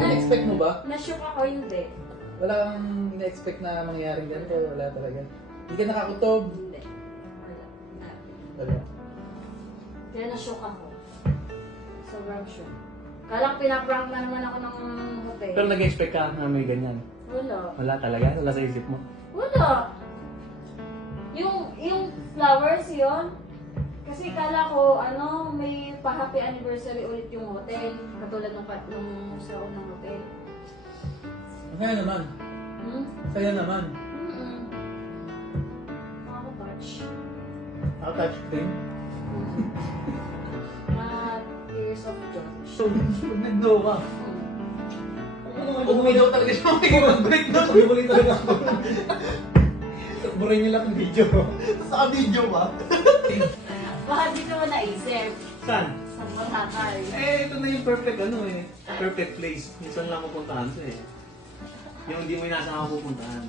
In-expect mo ba? Na-shock ako, hindi. Wala kang in-expect na mangyayari ganito? Wala talaga? Hindi ka nakakutob? Hindi. Wala. Wala. Kaya na-shock ako. Sobrang shock. Kala ko pinaprank na naman ako ng hotel. Pero nag-expect ka na may ganyan? Wala. Wala talaga? Wala sa isip mo? Wala. Yung flowers yon. Kasi kala ko, may pa-happy anniversary ulit yung hotel. Katulad nung sa unang hotel. Kaya naman. Kaya naman. Nakaka-touch. Nakatouch din. Mga tears of joy. Pag nag-no ka. Umuwi daw talaga siya makikipag-break na. Bumuli talaga ako. Buray niyo lang ang video. Sa video ba? Baka di ko naisip. Saan? Sa Boracay. Ito na yung perfect perfect place. Minsan lang pupuntahan to eh. Yung hindi mo inaasahan pupuntahan.